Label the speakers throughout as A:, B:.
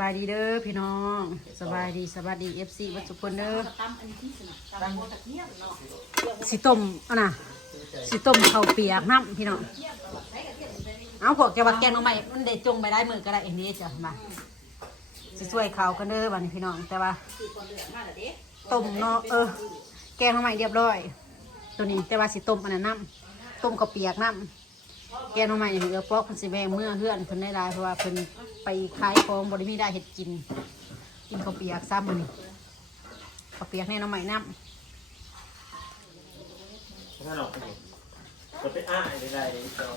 A: บายดีเด้อพี่น้องสบายดีสบายดีเอฟซีวัดสุพรเด้อ
B: ตั้มอันนี้ที่สนับตั้มโมตะเกียบเนาะ
A: สิต้มอะนะสิต้มข้าวเปียกน้ำพี่น้องเอาพวกแกว่าแกงหน้องใหม่มันได้จงไปได้มือก็ได้เองนี้จ้ะมาสิช่วยเขากันเด้อบัดนี้พี่น้องแต่ว่า
B: คือคนเหลือมาแล้วเด้
A: ต้มเนาะเออ แกงหน้องใหม่เรียบร้อย ตัวนี้แต่ว่าสิต้มอันนั้นน้ำต้มข้าวเปียกน้ำ แกงหน้องใหม่นี่เออปอกเพิ่นสิแบ่งเมื่อเฮือนเพิ่นได้หลายเพราะว่าเพิ่นไปขายของบ่ได้มีได้เฮ็ดกิน กินข้าวเปียกซ้ำมื้อนี้ข้าวเปียกแน่หน้องใหม่น้ำ
C: ถ้าเราไปจะไปอ้ายได้ได้เจ้า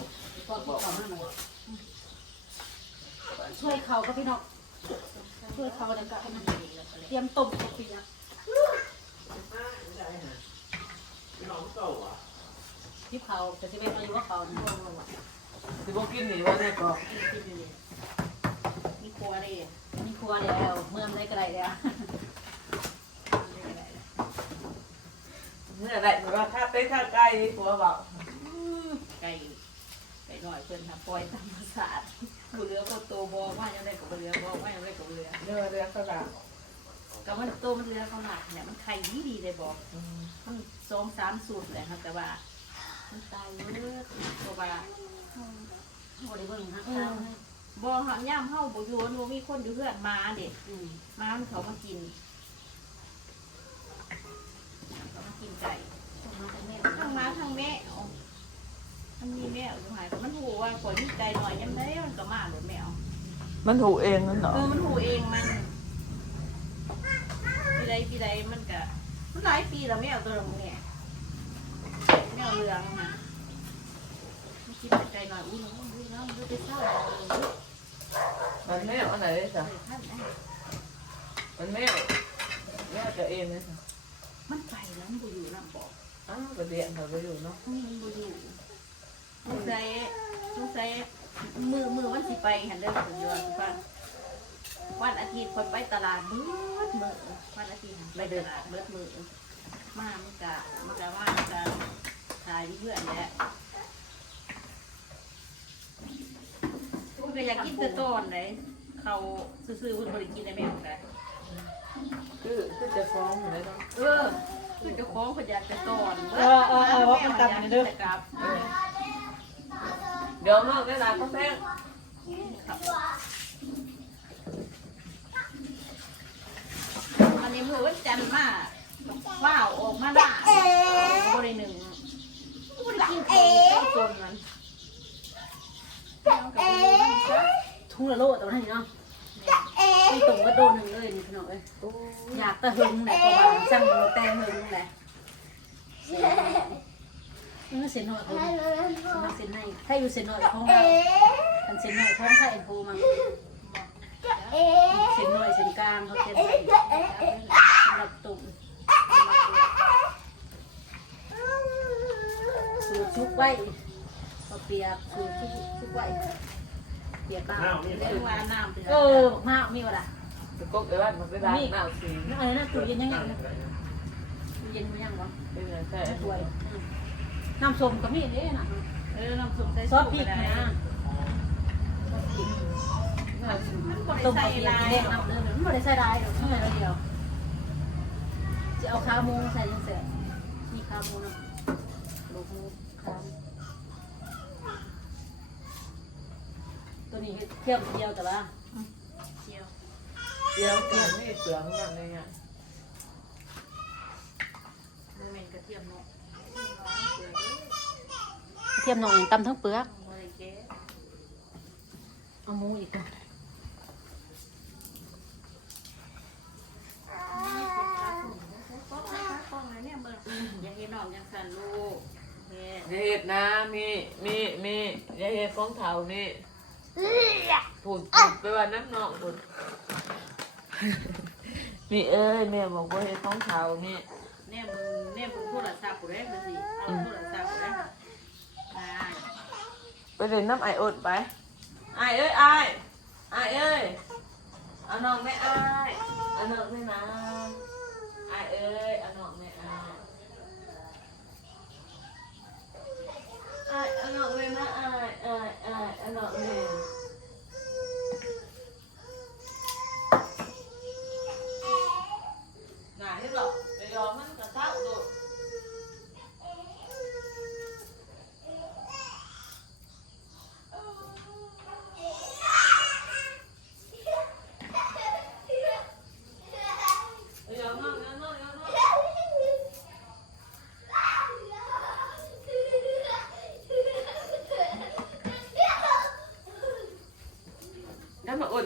A: ช่วยเขาก็พี่น้องช่วยเขาแล้วก็อันนั้นเตรียมต้มข้าวเปียก พี่
C: น้องเก่าอะ
A: ที่เขาจะสิเป็นอะไรว่าเขาเนี่ย
D: สิบ่กินนี่ว่าได้ก็
B: มีครัวเลย
A: มีครัวแล้วเมื่อมได้ก็ได้แล้ว
D: เมื่อไรมันว่าถ้าไปถ้าใกล้ผัวบอก
B: ไก่ไก่หน่อยเพิ่นทำปล่อยธรรมศาสตร์บุเรือก็โตบอกว่ายังได้กับบุเรือบอกว่ายังได้กับบุเรือ
D: เนื้อเรือสลัด
B: ก็มันโตมันเรือเขาหนักเนี่ยมันไข่ดีดีเลยบอกมันสองสามสูตรเลยครับแต่ว่า มันตายเยอะตัวว่า
A: บริเวณข้าง
B: เออบ่หามย่ำเฮาบ่อยู่บ่มีคนอยู่เพื่อนมาเด็ก
A: อืม
B: มามันเขามากินเขามากินไก่ทั้งม้าทั้งแม่เอามันมีแม่อยู่หายมันหูว่าฝนมีใจหน่อยยังได้มันก็มาหรือแมว
D: มันถูกเองนั่นเหรอ
B: เออมันหูเองมันปีใดปีใดมันก็มันหลายปีแล้วแมวตัวนึงเนี่ยแมวเหลืองนะมันคิดแต่ใจหน่อยอุ้ยน้องอุ้ยน้องดูไปเศร้าเลย
D: มันไม่เอาไหนเลยจ้ะ
B: ท่านนะ
D: มันไม่เอาแม่จะเองเลยจ้ะ
B: มันไปแล้วมันบ่อยู่น้ำบอก
D: อ้าวกระเดียนเราไปอยู่เนาะ
B: มันบ่อยู่สงสัยสงสัยมือมือวันสิไปหันเดินถึงยอนป่ะวันอาทิตย์คนไปตลาดเบิดมือวันอาทิตย์ไปเดินตลาดเบิดมือ มามันกะมันกะว่ามันกะขายเพื่อนแหละคุณก็อยากกินแต่ต้นเลยเขาซื้อๆคุณบริกินได้ไหมคุณกะ
D: คือคือจะฟ้องอยู่เลยเนาะ
B: เออคือเจ้าของเขาอยากจะต้น
A: เออเออเออว่ามันกลับนี่เด้อ
B: แต่กลับ
D: เดี๋ยวนอกได้ร้านก็แพง
B: อันนี้มือวันจันทร์มา ว้าวออกมาได้บริหนึ่งบริกินของต้นนั้น
A: ทุ่งละโลแต่ว่านี่เนาะมีตุ่มก็โดนหนึ่งเลยนี่พี่น้องเอ้ยอยากตะหึงแหละประมาณสั่งแต่หึงแหละมันเส้นหน่อยคนมันเส้นในถ้าอยู่เส้นหน่อยของเราอันเส้นหน่อยของไทยโพมาเส้นหน่อยเส้นกลางเขาเส้นใหญ่สำหรับตุ่มสูตรชุบ ไว้พอเปียกสูตรชุบชุบไว้เปียกบ้าง
C: อ้าวนี่
B: เรียกว่าน้ำเป็น
A: เออมากมีวะล่ะ
D: จะกบไปบ้านมันไปร้านหน้าสี
A: นั่นอะไรนะตู้เย็นยังไงนะตู้เย็นมันยังวะ
D: เป็นไงใช่
A: สวยน้ำส้มก็มีเด้น่ะ
B: เออน้ำส้มใส่
A: ซอสพริกนะ
B: มันก็
A: ต้ม
B: ใส่
A: กับเปียก
B: ลาย
A: แดงน้ำเด้อมันไม่ได้ใส่ได้หรอกเมื่อไรเดียวจะเอาขาหมูใส่ยังเสร็จนี่ขาหมูนะลูกหมู ขาตัวนี้เที่ยมเดียวแต่ว่า
B: เจียว
D: เดี๋ยวเตรียมนี่เสืองอย่างไรเงี้ย
B: โมเมนกระเทียมเนาะกระ
A: เทียมหน่อยตำทั้งเปลือก
B: โมเมนเจ๊
A: เอาหมูอีกก่อน
B: ป้องนะเนี่ยเบิ่อย่าเห็นน้องยังสั่นลูก
D: อย่าเห็ดนะมีมีมีอย่าเห็ดของเถานี่พูดพูดไปว่าน้ำนองพูดมีเอ้ยแม่บอกว่าเห็ดของเถานี่
B: เนี่ยมึงเนี่ยมึงโทรศัพท์กูได้มาสิเอาโทรศัพท์กูได้มาอ่า
D: ไปเล่นน้ำไออดไปไอเอ้ยไอไอเอ้ยเอาน้องไม่ไอเอาน้องไม่นะไอเอ้ยเอาน้องไม่ไอไอเอาน้องไม่นะ ไอไอไอเอาน้องไม่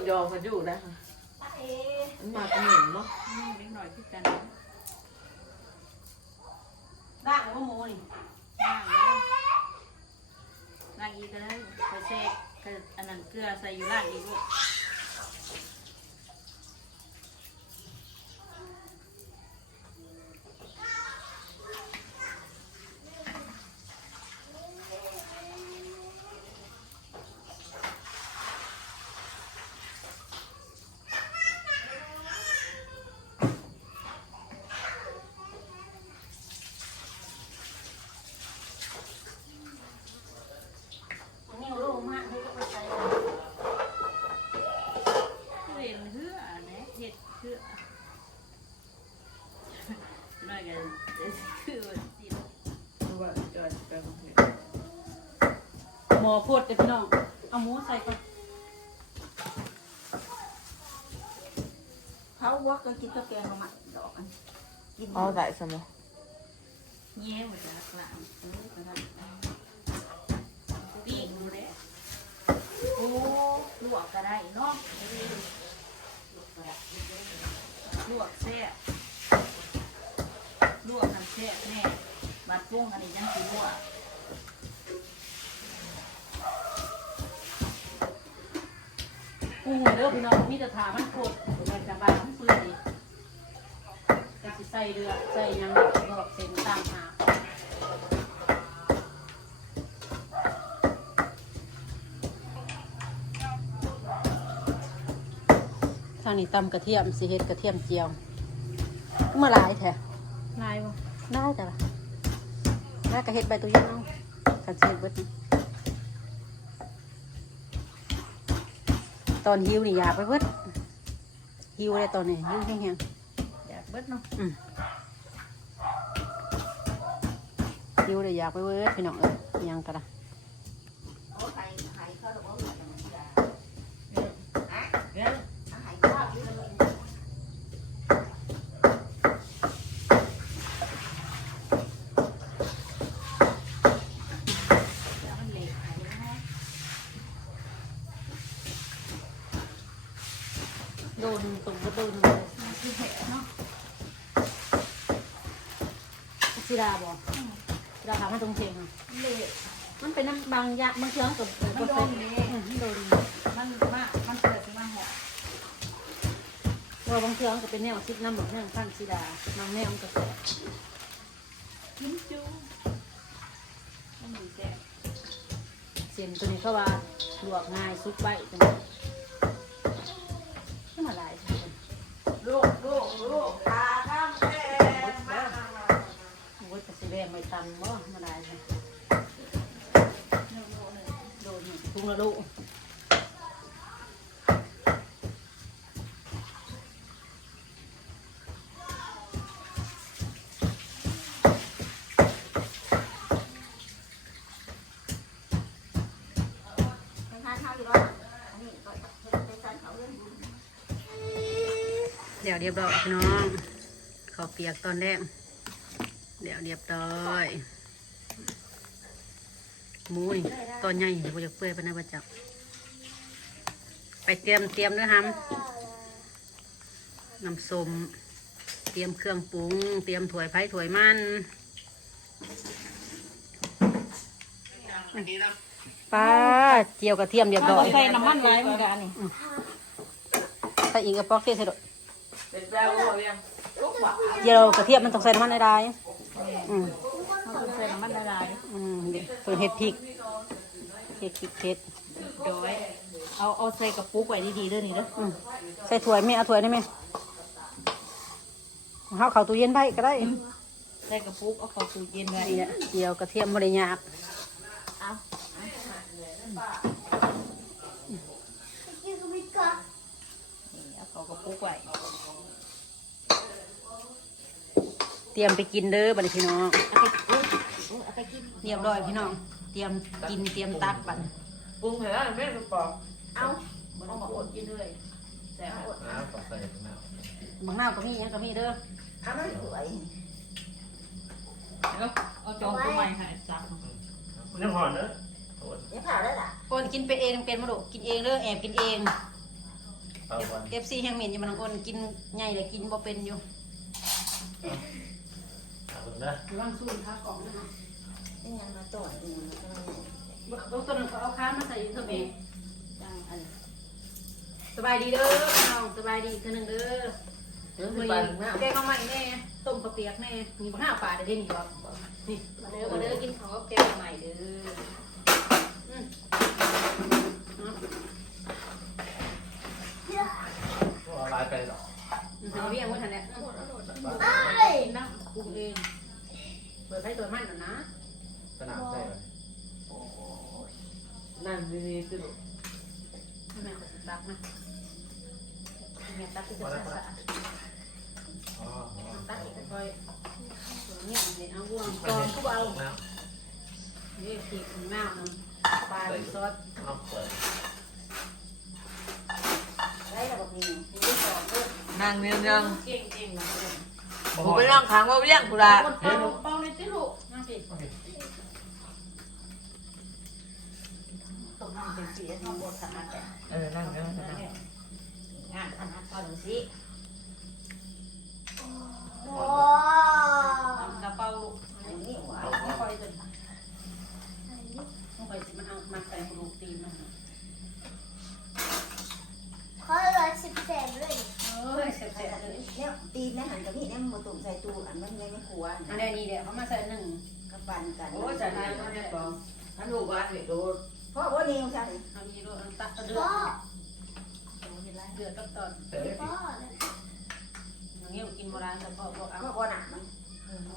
D: มาอดยอมกันอยู่นะมันมาขนมเนาะ
B: เล็กหน่อยที่กัน
A: ด่างว่าโมนี่
B: ล่างแล้วล่างอีกก็ได้ไปเช็คก็อันนั้นเกลือใส่อยู่ล่างอีกลูก
A: นี่ลูกมากให้ก็ไปใส่
B: เรียนเพื่อนะเห็ดเพื่อหน่อยกันคือวันสิบ
D: ดูว่าจอยไปโรงเรียน
A: หมอพูดกับพี่น้อง เอาหมูใส่ก่อน
E: เขาวักก็กินข้าวแกงมาใหม่ดอกอันกิน
D: เอาได้สมอ
B: เยี่ยมเลยนะกลางเออกระดานปีกดูเลยโอ้ลวกก็ได้เนาะลวกแซ่บลวกน้ำแซ่บแน่บัดพวงอันนี้ยังสิลวก
A: กุ้งเด้อพี่น้องมีแต่ถามันโคตรมันจะบางมันเปื่อยจะสิใส่เรือใส่หยังลวกเส้นตามหาทางนี้ตำกระเทียมสิเฮ็ดกระเทียมเจียวเมื่อหลายแท้
B: ลายบ่
A: ได้จ้ะล่ะแล้วก็เฮ็ดใบตัวอยังเอากันสิเฮ็ดเบิดนี่ ตอนหิวนี่อยากไปเบิดหิวเลยตอนนี้หิวแห้ง
B: อยากเบิดเนาะ
A: ๆอืมหิวเลยอยากไปเบิดพี่น้องเอ้ยอิหยังกันล่ะ
E: เอาไข่ไข่เขาบอกว่าเหมือนกันนะ
B: เดี๋ยว
E: เอาไข่ข้าวที่เราลง
B: เดี๋ยวมันเละหายไปเนาะ
A: โด นตรงก็โดนเลย
B: มันคือแผลเนาะ
A: สิดาบอกสิดาถามมันตรงเชียงอะ
B: เละ
A: มันเป็นน้ำบางอยางบางเชื้อกับ
B: มันโดน
A: เล
B: เละ
A: มันโดน
B: มันมากมันเกิดขึ้นมาหอม
A: เพราะว่าบางเชื้อก็เป็นแนวซิดน้ำแบบแนวขั้นสิดาบางแนวมันก็แสบ
B: กินจูมันดีแซ่บ
A: เสียนตัวนี้เขาว่าลวกง่ายซุปใบตัวนี้ขึ้น งไม่ตันบ่มาหลายเลยโดนพุงละลูก
E: เดี๋
A: ยวเรียบร้อยพี่น้องข้าเปียกตอนแรก เดี๋ยวเรียบร้อยหมูนี่ตอนใหญ่ผมจะเปื่อยไปนะประจับไปเตรียมเตรียมด้วยฮัมน้ำส้มเตรียมเครื่องปรุง เตรียมถ้วยไผ่ถ้วยมันปลาเจียวกระเทียมเรียบร้อย
B: ใส่น้ำมันไร้เหมือนกันนี่
A: ใส่อิงกับป๊อกเทใส่ดอก
D: เป็นแปลว่ายังลูกหวาน
A: เจียวกระเทียมมันต้องใส่น้ำมันได้ๆ อืม
B: เขาต้องใส่น้ำมันละลาย
A: อืมเดี๋ยวส่วนเห็ดพริกเห็ดพริกเผ็ด
B: โดยเอาเอาใส่กระปุกไว้ดีๆเด้อนี่เด้อ
A: อืมใส่ถ้วยไหมเอาถ้วยได้ไหมเอาเข้าตู้เย็นไว้ก็ได้
B: ใส่กระปุกเอาเข้าตู้เย็นไว้
A: นี่แหละเจียวกระเทียมบริยาก
B: นี่เอาเข้ากระปุกไว้
A: เต รียมไปกินเด้อบัดนี้พี่น้อง
B: เอาไปอุ๊ยอุ๊ยเอาไปกิน
A: เรียบร้อยพี่น้อง เตรียมกินเตรียมตักบัด
D: ปรุงเห็นแล้วแม่ลูกปอก
E: เอา
B: มันเอามาอดกินเลยแซ่บอะ
C: น้ำปลาใส่น้
A: บางหน้าก็มีหยังก็มีเด้อ
E: เอามันสวย
B: แล้วเอาจองตัวใหม่ให้จับำ
C: คุณยังหอนเนอะโทษ
E: เดี๋ยวผ่าได้ล่ะ
A: คนกินเป็นเองเป็นมาดุกินเองเด้อแอบกินเอง
E: เเอา
C: วัน
A: เอฟซีแห่งเหม็นอยู่มันอ้นกินใหญ่เลยกินบ่เป็นอยู่
C: เอา คนนะ
A: ว่างสู้ค้ากล่องนะเนาะ
E: เป็นยังมาต่ออีกมันก็
A: บางตัวนึงก็เอาค้ามาใส่อยู่เท่าเอง
E: จังอัน
A: สบายดีเด้อน้องสบายดีคือหนึ่งเด้อ
D: เดี๋ยว
A: มื
D: สิ
A: อ
D: ไป
A: นี้
D: หน้า
A: แกงข้าวใหม่แน่ต้มข้าวเปียกแน่มีข้าวปลาได้เด่นอยู่บ่นี่
B: มาเด้อมาเด้อกินข้าวกับแกงใหม่เด้อ
A: อืม
C: ก็เอาลายไปหรอก
A: เอาเรียงไว้ทันเนี่ย
B: กินน้
A: ปรุงเอง เปิดให้ตัวมันก่อนนะ
C: สนามใช่ไหม
D: นั่นดีๆสิลูก
A: ให้แม่ขอตักนะแม่ตักคือจะสะอาด
C: อ๋อ
A: ตักอีกค่อยๆเนี่ยเดี๋ยวเอาวงก
C: ก็
A: อง
C: เอา
A: กูเอา
C: น้
A: นี่ขีดหน้ามันปลาซอสำ
C: เอาเปิด
E: ไรระบบนี้
A: นี่สองเด้อ
D: นั่งเรียนยังำ
B: เก่งเก่งนะ
D: ผมไปนั่งค้างว่าเรียงกูละ
A: คนเป่าเป่าในติลูกนั่งสิ
E: ต้องทำเป็นสีที่บทสนาดแต่
D: เออนั่งนั่งนั่ง
E: งานสนาดตอนสิ
A: ทำกระเป๋าลูก
E: อย่างนี้ว่า
A: เอาไม่ค่อยจะไม่ค่อยจะมันเอามาใส่กระดูกตีนมัน
F: เขาเลยสิบแสนเลย
A: เอ้ยเสียบๆเลย
E: เนี่ยตีนในหันกับนี่เนี่ยมันตุ่มใส่ตู้ อันมันยังไม่ครัว
A: อันนี้นี่เดี๋ยวเขามาใส่หนึ่ง
E: กับปันกัน
D: โอ้ยจะได้ก็ได้บอกถ้าลูกว่าเนี่ยโดน
E: เพราะว่านี่ใช่
A: เอามีด้วยตักกระเดือ
F: พ่อ
A: ดเดือดก็ตอน
C: แต่ได้
F: พ่อ
A: อย่างเงี้ยกินโบราณแต่พ่อบอกเอา
E: เพราะว่าหนักมัน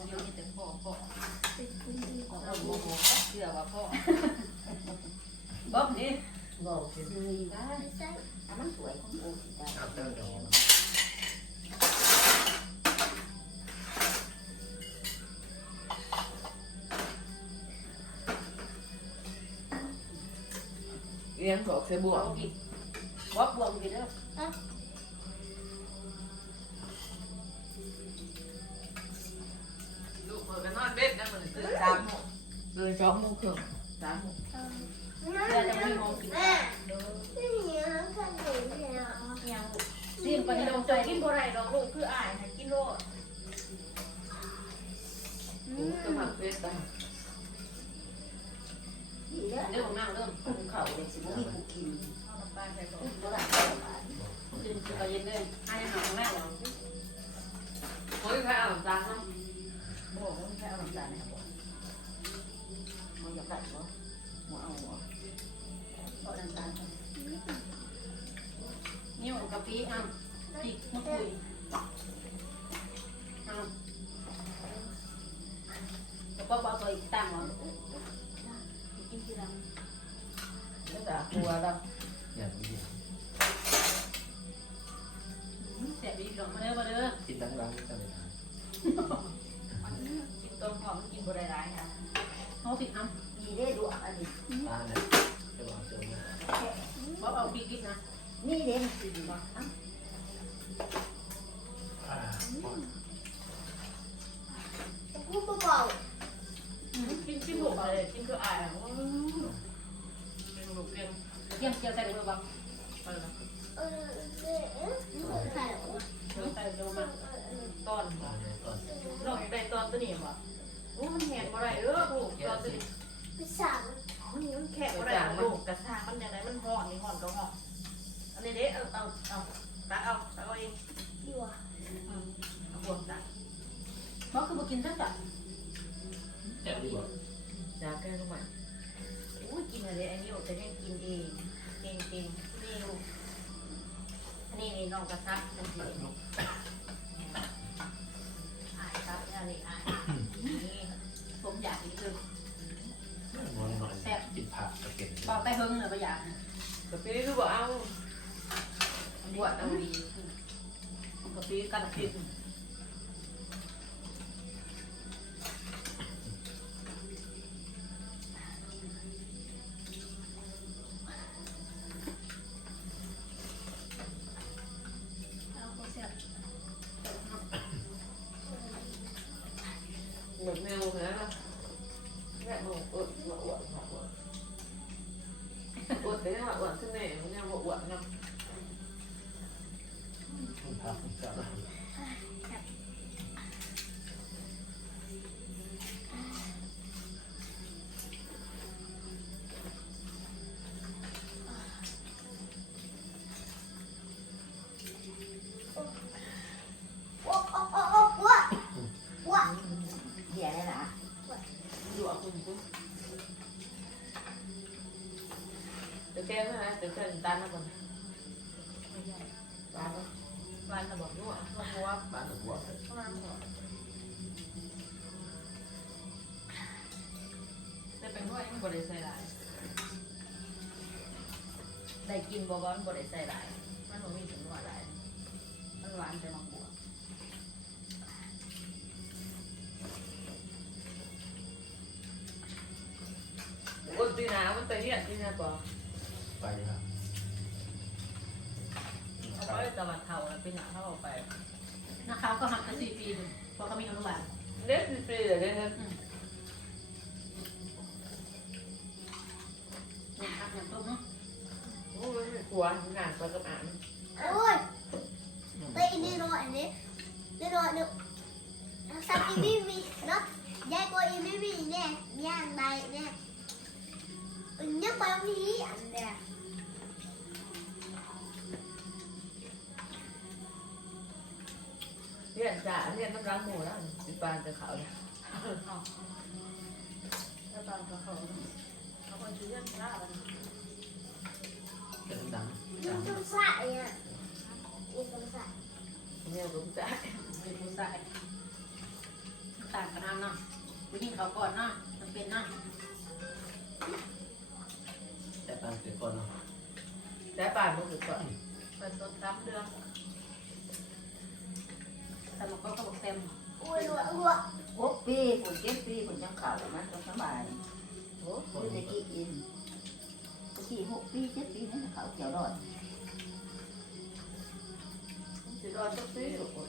A: เดี๋ยวนี้แต่พ่อพ่อ
F: เป็นคุณดี
A: พ่อโมโหเชื่อว่าพ่อบ๊อบนี่
E: บอกซื้อได้
F: ไม่ใช่
E: มันสวยของกูได้
C: เอาเติมเดี๋
D: เรียงบอกใส่บว
A: บ
D: ก
A: วกอีกบ๊อบบวกอีกเด้อ
D: ลูกเปิดกันนอนเบ็ดนะมันตื่นสามโมงเลยสองโมงครึ่งสามโมง
A: เดี๋ยวจะไม่มองกิน
F: แม่ไม่มีอะไรกันเลยเนี่ย
B: ยังลูก
A: ซีมปฏิโดมใจ
B: กินบ่ได้ดอกลูกคืออายให้กินโลด
D: ก็ผักเป็ดไป
E: ดีแล้ว
A: เรื่องของน้ำเริ่ม
E: กูเข่าเลยสิบุมีกูกิน
B: เอาน้ำปลาใส่ก่อน
E: กูตัวละเท่าไหร่
A: กินจะเย็นเลยให้หาของแม่เรา
D: โอ้ยใครเอาจานน้
E: บอกว่าไม่ใช่เอาน้ำตาลนะครับมันอยากได้บ่หัวเอาหัว
A: เพราะน้ำตาลนี่มันกะปิอะพริกมะกรูดอะแล้วก็เอาตัวอีกตั้งไว้ำ
D: แล้วแต่กลัวด
C: อย่างนี้
A: เสียบีดอกมาเด้อมาเด้อ
C: กินทั้งร้านกันเลยนะ
B: กินต้มหอมกินบ่ได้หลายค่ะ
A: เอาพริกอะ
E: ดีได้ดูอันนี้
C: อ่าเนี่ยจะวางเจอมา
A: บ๊อบเอาพริกนิดนะ
E: นี่เด่นสีบ่
C: อ่า
F: กูเบา
B: กินกินลูกเลยกินคืออายอะโอ้ยเป็นลูกเก่ง
A: เยี่ยมเจียวใส่กระเบื้อง
B: เออ
F: ๆเออเออเออใส่หัว
A: เดี๋ยวใส่กระเบื้องมา
B: ตอนบ่
C: อ่าเนี่ยก่อน
B: น้องได้ตอนตัวนี้บ่โอ้มันแหงบ่ได้เด้อลูกตอนตัวนี้
F: ไปสั่ง
B: มันมันแข็งบ่ได้ลูกกระชากมันจังไดมันฮ้อนนี่ฮ้อนก็ฮ้อนอันนี้ เด้เอาเอาเอาตักเอาตักเอาเอง
F: ดีวะ
B: อืมเอาบวกตัก
A: บ๊อบคือมากินซะจ้ะ
C: แอบดีกว่าำ
D: จานแก้ก็ใหม่
B: อุ้ยกินอะไรอันนี้จะได้กินเองเก่งเก่งนี่ลูกอันนี้นี่น้องกระซับจังซี่อายครับอันนี้อายนี่ผมอยากกินคือ
C: นอนหน่อยกินผักก็เก็บ
A: บอกใต้เฮิงเลยประหยัด
D: กะปิคือบอกเอา
B: บวชเอาดี
A: กะปิกันพริก
D: แดี๋ยวเชิญตาลมาก่อนตาล
B: วันเราบอกด้วย
D: มาหัว
C: บ้านหัว
B: แต่เป็นด้วยมันบริใส่หลายได้กินบ่บ่มันบริใส่หลายมันบ่มีถึงหวานหลายมันหวานแต่มังบัว
D: โอ้ตีนามันตีเนี่ยตีนาปอ
C: ไปครับ
B: เขาก็เล ยตะวันเท่าแล้วเป็นหนาเขาเอาไป
A: นะคะก็หักกันสี่ปีหนึ่งเพราะเขามีอนุบาล
D: เด็กฟรีๆเลยเด็ก
A: เนี่ยหักอย่างต้มเนาะ
D: โอ้ยกลัวงานปลากระอ่าน
F: โอ้ยไปอีนี่รออันนี้นี่รอเนี่ยสักอีนี่มีเนาะยายก็อีนี่มีเนี่ยย่างใดเนี่ยยังไปตรงนี้อันเนี่ย
D: รียนจ่าเรียนน้ำรังหมูแล้วสิปานจะเขาเนี่ย
B: แล้วตอนเขาเขาเขาคนชื่อเรื่องล่าวัน
C: เดินดัง
F: มันต้องใส่อะมีต้องใส่
D: เนี่ยผมจ่า
A: เป็นผู้ชายต่างกันน้ำเนาะผู้หญิงเขาก่อนเนาะมันเป็นเนาะ
C: แต่ตามเสียก่อนเนาะ
D: แต่ปานมันคือก่อน
B: เป็นต้นซ้ำเรื่อง
A: แต่มันก็เขาบอกเต็ม
F: โอ้ยรัวรัว
E: หกปีคนเจ็ดปีคนจังข่าวมันต้องสบายโอ้ยตะกี้อินตะกี้หกปีเจ็ดปีนั่นเขาเกี่ยวรอด
D: สิรอสักปีลูก
C: ก่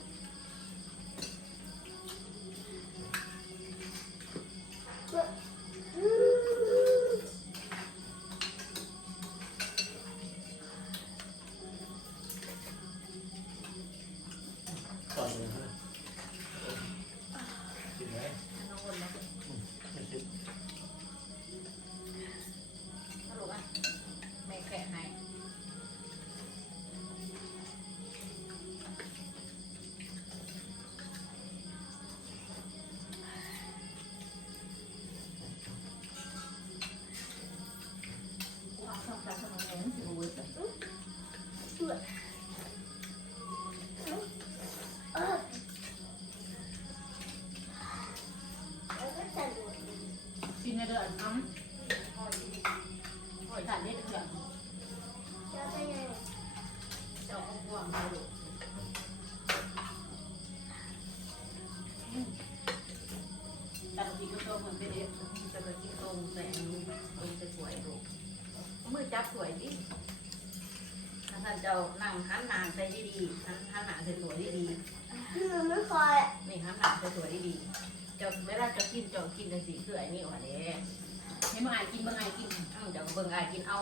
C: เจ้า
A: เว
B: ลาจะกินเจ้ากินกันสีคือไอ้นี่หว่าเด้
A: ให้มึงอายกินมึงอายกิน
B: อ้าวเจ้าเบิ่งอายกินเอา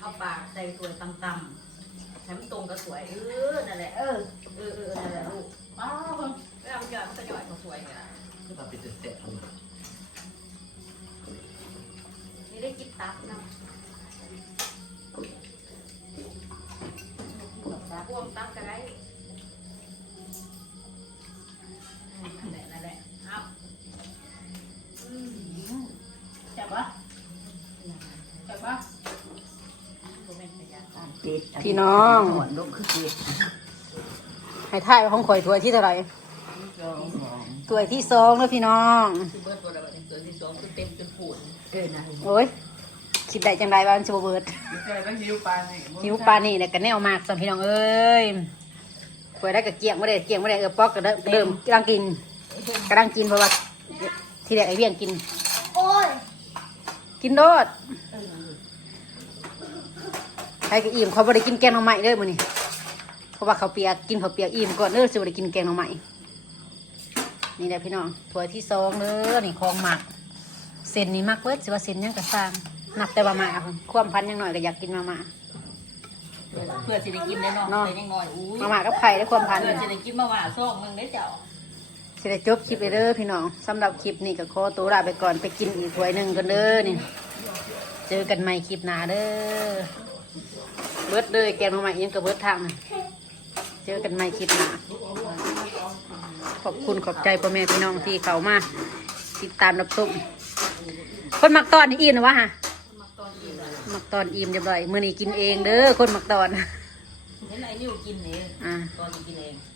B: เอาปากใส่สวยต่ำๆให้มันตรงกับสวยเออนั่นแหละเออเออเออนั่นแหละลูก
A: ป้าวคน
B: เวลามันหยอดมันก็หยอดของสวยกัน
C: ก็ทำเป็นเสร็จๆเลย
B: นี่ได้กินตับนะพวงตับก็ได้
A: ปะจับปะ
B: บ่แม่นขยะ
E: เป็ด
A: พี่น้อง
E: หวนลูกคือเป็ด
A: ให้ท่ายของข่อยถ้วยที่เท่าไหร่
E: สองสอง
A: ถ้วยที่สองเลยพี่น้อง
B: คือเบิร์ดตัวละบัดนี้ตัวที่สองคือเต็มจนปูด
E: เอ้ยนะ
A: โอ้ยคิดได้จังไรบ้างชิบเบิร์ด
D: แกก็หิวปลาเนี่ย
A: หิวปลานี่เนี่ยกันแนวมากสำพี่น้องเอ้ยถ้วยได้กับเกียงไม่ได้เกียงไม่ได้เออป๊อกก็เริ่มเริ่มกำลังกินกำลังกินเพราะว่าที่แรกไอเวียงกิน
F: โอ้ย
A: กินโดดใครก็อิ่มเขาบ่ได้กินแกงหน่อไม้เด้อมื้อนี้เพราะว่าเขาวเปียกกินเขาวเปียกอิ่มก่อนเด้อสิบ่ได้กินแกงหน่อไม้นี่แหละพี่น้องถ้วยที่สองเด้อนี่ของหมักเส้นนี่มักเบิดสิว่าเส้นหยังก็สร้างนับแต่ว่ามาความพันยังหน่อยก็อยากกินมามา
D: เพื่อสิได้กินได้เนาะ
A: เนาะ
D: แต่ยังน้อยอุ้ย
A: มาหมากับไข่ได้ความพัน
D: เพื่อสิได้กินมาม่าซองหนึงได้เจ้า
A: สิได้จบคลิปเลยเด้อพี่น้องสำหรับคลิปนี้ก็ขอตัวลาไปก่อนไปกินอีกถ้วยหนึ่งกันเด้อนี่เจอกันใหม่คลิปหน้าเด้อเบิดเลยแกงมาใหม่ยังกับเบิดทางน่ะเจอกันใหม่คลิปหน้าขอบคุณขอบใจพ่อแม่พี่น้องที่เขามาติดตามรับชมคนมักตอนนี่อิ่มนะวะฮะมักตอนอิ่มเรียบร้อยมื้อนี้กินเองเด้อคนมักตอน
D: เห็นไอ้นิ้วกินนี่
A: อ่า
D: ตอนนี้กินเอง
A: อ